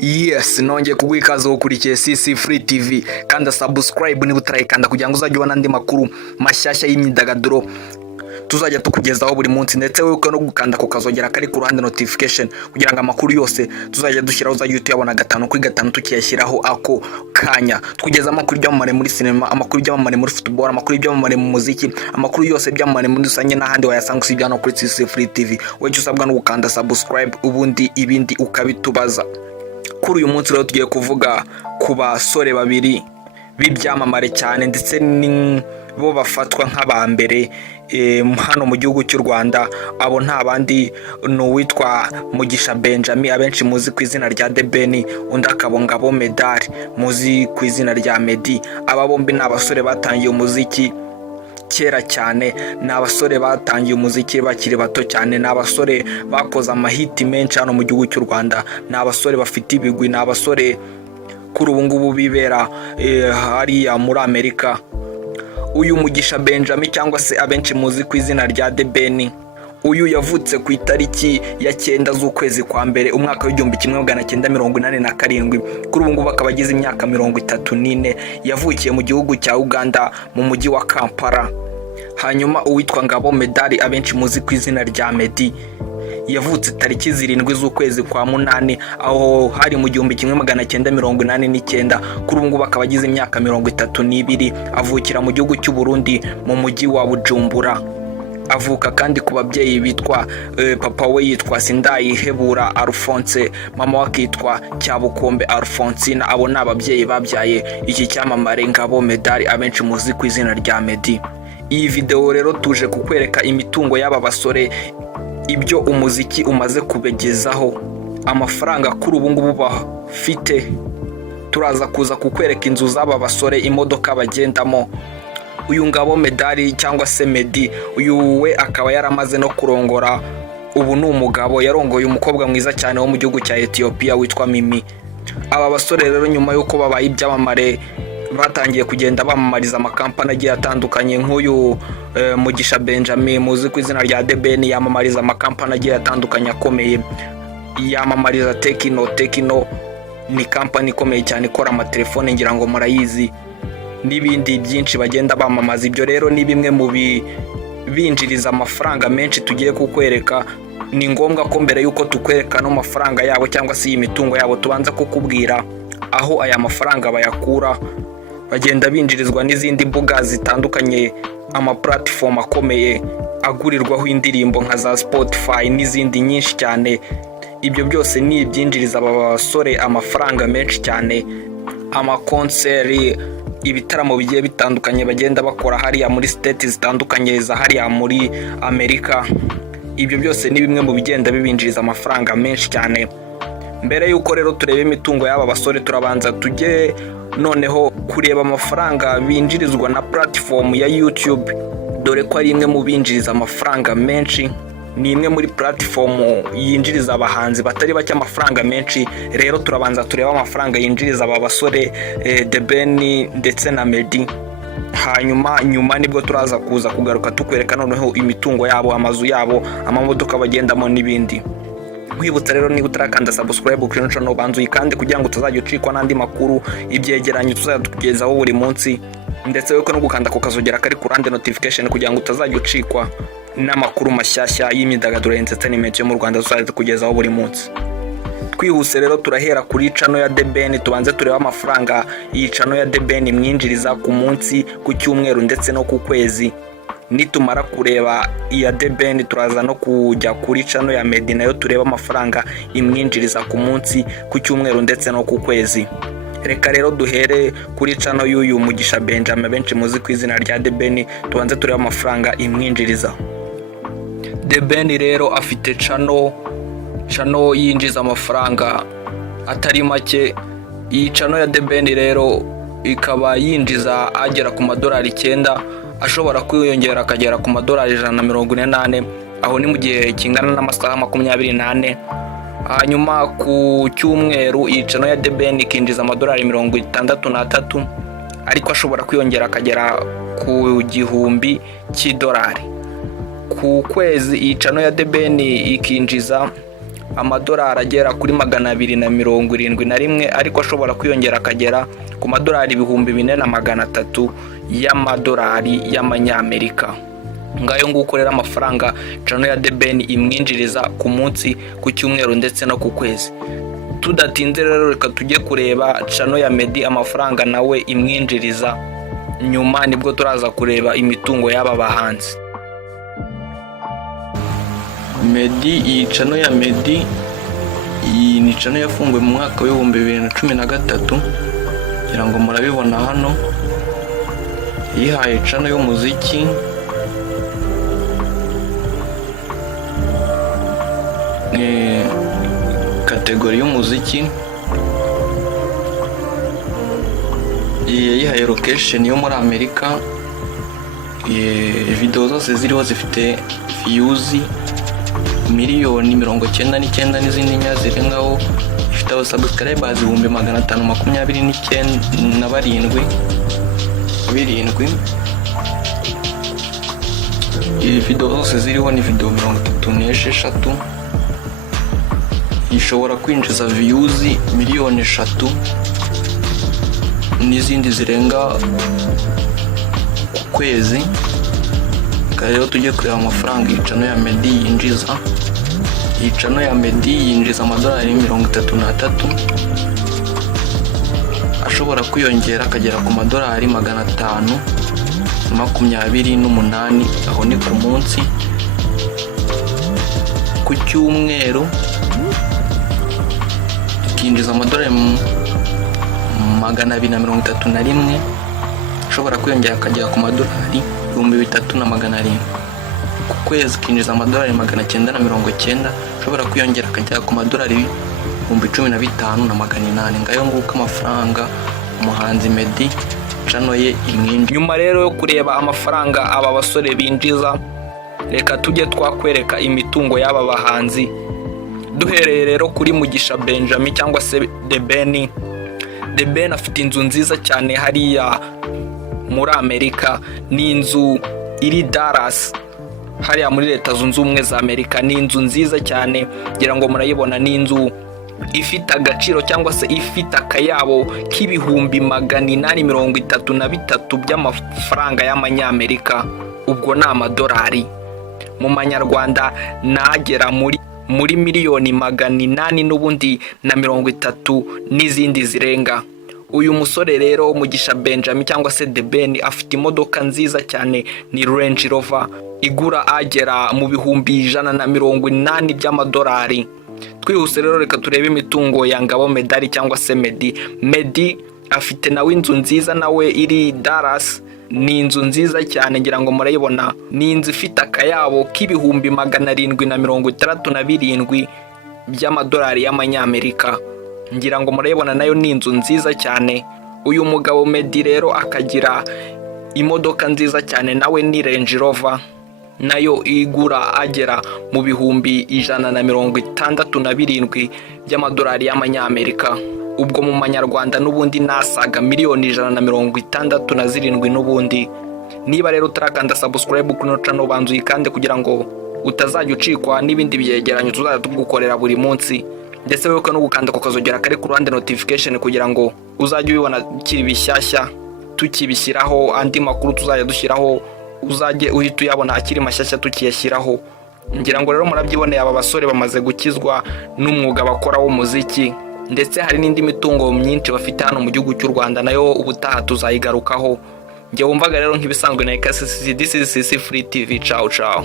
Yes, nongeye kuguha ikaze ukurikiye CC Free TV kandi subscribe niba utarayikanda kugira ngo uzajye ubona andi makuru mashyashya y'imyidagaduro tuzajya tukugezaho buri munsi, ndetse wowe no gukanda ku kazogera kari ku ruhande notification kugira ngo amakuru yose tuzajya dushyiraho uzajye utuyabona gatanu kuri gatanu tukiyashyiraho ako kanya. Tugeza amakuru y'amamare muri cinema, amakuru y'amamare muri football, amakuru y'amamare mu muziki, amakuru yose by'amamare muri rusange n'ahandi wayasanga usibye hano kuri CC Free TV. Wowe cyo usabwa no gukanda subscribe ubundi ibindi ukabitubaza. Kuri uyu munsi rero tugiye kuvuga ku basore babiri b'ibyamamare cyane ndetse bo bafatwa nk'abambere hano mu gihugu cy'u Rwanda. Abo nta bandi n'uwitwa Mugisha Benjamin abenshi muzi ku izina rya The Ben, undi akaba Ngabo Medal muzi ku izina rya Meddy. Aba bombi ni abasore batangiye umuziki kera cyane, ni abasore batangiye umuziki bakiri bato cyane, ni abasore bakoze amahiti menshi hano mu gihugu cy'u Rwanda, ni abasore bafite ibigwi, ni abasore kuri ubu ngubu bibera hariya muri Amerika. Uyu Mugisha Benjamin cyangwa se abenshi muzi ku izina rya The Ben, uyu yavutse ku itariki ya 9 z'ukwezi kwa mbere umwaka w'1987. Kuri ubu ngubu akaba agize imyaka 34. Yavukiye mu gihugu cya Uganda mu mujyi wa Kampala. Hanyuma uwitwa Ngabo Medal abenshi muzi ku izina rya Meddy yavutse tariki 7 z'ukwezi kwa munani aho hari mu 1989. Kuri ubu ngubu akaba agize imyaka 32. Avukira mu gihugu cy'u Burundi mu mujyi wa Bujumbura. Avuka kandi ku babyeyi bitwa papa we yitwa Sindayihebura Alphonse, mama we akitwa Cyabukombe Alphonsine. Abo ni ababyeyi babyaye iki cyamamare Ngabo Medal abenshi muzi ku izina rya Meddy. Iyi video rero tuje kukwereka imitungo y'aba basore, ibyo umuziki umaze kubegezaho, amafaranga kuri ubu ngubu bafite. Turaza kuza kukwereka inzu z'aba basore, imodoka bagendamo. Uyu Ngabo Medal cyangwa se Meddy, uyu we akaba yaramaze no kurongora. Ubu ni umugabo, yarongoye umukobwa mwiza cyane wo mu gihugu cya Ethiopia witwa Mimi. Aba basore rero nyuma yuko babaye ibyamamare batangiye kugenda bamamariza amakampani agiye atandukanye. Nk'uyu Mugisha Benjamin muzi ku izina rya The Ben yamamariza amakampani agiye atandukanye akomeye. Yamamariza Tekino ni kampani ikomeye cyane ikora amatelefone, ngira ngo murayizi, n'ibindi byinshi bagenda bamamaza. Ibyo rero ni bimwe mu binjiriza amafaranga menshi tugiye kukwereka. Ni ngombwa ko mbere yuko tukwereka no mafaranga yabo cyangwa se imitungo yabo tubanza kukubwira aho aya mafaranga bayakura. Bagenda binjirizwa n'izindi mbuga zitandukanye, ama platform akomeye agurirwaho indirimbo nka za Spotify n'izindi nyinshi cyane. Ibyo byose ni ibyinjiriza aba basore amafaranga menshi cyane. Ama concert, ibitaramo bigiye bitandukanye bagenda bakora hariya muri state zitandukanye za hariya muri Amerika. Ibyo byose ni bimwe mu bigenda bibinjiriza amafaranga menshi cyane. Mbere yuko rero turebe imitungo y'aba basore, turabanza tujye noneho kureba amafaranga binjirizwa na platform ya YouTube, dore ko ari imwe mu binjiriza amafaranga menshi. Ni imwe muri platform yinjiriza abahanzi batari bake amafaranga menshi. Rero turabanza tureba amafaranga yinjiriza aba basore The Ben ndetse na Meddy. Hanyuma nibwo turaza kuza kugaruka tukwereka noneho imitungo yabo, amazu yabo, amamodoka bagendamo n'ibindi. Kwibutsa rero niba utarakanda subscribe kuri channel banzu kandi kugira ngo utazajya ucikwa n'andi makuru ibyegeranyo tuzadukugezaho buri munsi, ndetse we ko no gukanda ku kazogera kari ku ruhande notification kugira ngo utazajya ucikwa n'amakuru mashyashya y'imyidagaduro entertainment yo mu Rwanda tuzadukugezaho buri munsi. Twihuse rero turahera kuri channel ya The Ben, tubanze tureba amafaranga iyi channel ya The Ben mwinjiriza ku munsi, ku cyumweru ndetse no ku kwezi. Nitumara kureba iya The Ben turaza no kujya kuri channel ya Meddy nayo tureba amafaranga imwinjiriza ku munsi, ku cyumweru ndetse no ku kwezi. Reka rero duhere kuri channel y'uyu Mugisha Benjamin benshi muzi ku izina rya The Ben, tubanze tureba amafaranga imwinjiriza. The Ben rero afite channel yinjiza amafaranga atari make. Iyi channel ya The Ben rero ikaba yinjiza agera ku madolari 9, ashobora kwiyongera akagera ku madolari 148. Aho ni mu gihe kingana n'amasaha 24. Hanyuma ku cyumweru iyi channel ya The Ben ikinjiza amadolari 63, ariko ashobora kwiyongera akagera ku 1000 cy'idolari. Ku kwezi iyi channel ya The Ben ikinjiza amadolari agera kuri 271, ariko ashobora kwiyongera akagera ku madolari 4,300 y'amadolari y'amanyamerika. Ngayo nguko rero amafaranga channel ya The Ben imwinjiriza ku munsi, ku cyumweru ndetse no ku kwezi. Tudatinze rero reka tujye kureba channel ya Meddy amafaranga nawe imwinjiriza, nyuma nibwo turaza kureba imitungo y'aba bahanzi. Meddy, iyi channel ya Meddy, iyi ni channel yafunguwe mu mwaka wa 2013, kugira ngo murabibona hano. Yihaye channel y'umuziki, kategori y'umuziki, yihaye location yo muri Amerika. Video zose ziriho zifite views 99,000 n'izindi nya zirengaho, ifite abasubscribers 527. Video zose ziriho ni video 36, ishobora kwinjiza views 3,000,000 n'izindi zirenga ku kwezi. Rero tujye kureba amafaranga iyi channel ya Meddy yinjiza. Iyi channel ya Meddy yinjiza amadolari 33, ashobora kwiyongera akagera ku madolari 528, aho ni ku munsi. Ku cyumweru ikinjiza amadolari 231, ashobora kwiyongera akagera ku madolari 3,700. Ku kwezi kinjiza amadolari 990, ashobora kwiyongera akagera ku madolari 15,800. Ngayo nguko amafaranga umuhanzi Meddy channel ye imwinjira. Nyuma rero yo kureba amafaranga aba basore binjiza, reka tujye twakwereka imitungo y'aba bahanzi. Duhereye rero kuri Mugisha Benjamin cyangwa se The Ben. The Ben afite inzu nziza cyane hariya muri Amerika, ni inzu iri Dallas hariya muri Leta Zunze Ubumwe za Amerika. Ni inzu nziza cyane, ngira ngo murayibona. Ni inzu ifite agaciro cyangwa se ifite akayabo k'ibihumbi 833 by'amafaranga y'amanyamerika, ubwo ni amadolari. Mu manyarwanda nagera muri miliyoni 800 n'ubundi na 30 n'izindi zirenga. Uyu musore rero Mugisha Benjamin cyangwa se The Ben afite imodoka nziza cyane, ni Range Rover igura agera mu bihumbi 180 by'amadolari. Twihuse rero reka turebe imitungo ya Ngabo Meddy cyangwa se Meddy. Meddy afite nawe inzu nziza nawe iri Dallas, ni inzu nziza cyane, ngira ngo murayibona. Ni inzu ifite akayabo k'ibihumbi 767 by'amadolari y'amanyamerika, ngira ngo murayibona. Nayo ni inzu nziza cyane. Uyu mugabo Meddy rero akagira imodoka nziza cyane, nawe ni Range Rover, nayo igura agera mu bihumbi 167 by'amadolari y'amanyamerika, ubwo mu manyarwanda n'ubundi nasaga miliyoni 167 n'ubundi. Niba rero utarakanda subscribe kuno channel banzu yikande kugira ngo utazajya ucikwa n'ibindi byegeranyo tuzajya tugukorera buri munsi, ndetse wibuke no gukanda kukazogera kare ku ruhande notification kugira ngo uzajye ubibona kiri bishyashya tukibishyiraho. Andi makuru tuzajya dushyiraho uzajye uhita uyabona akiri mashyashya tukiyashyiraho. Ngira ngo rero murabyiboneye, aba basore bamaze gukizwa n'umwuga bakora w'umuziki, ndetse hari n'indi mitungo myinshi bafite hano mu gihugu cy'u Rwanda, nayo ubutaha tuzayigarukaho. Njye wumvaga rero nk'ibisanzwe na This is CC Free TV. Ciao ciao.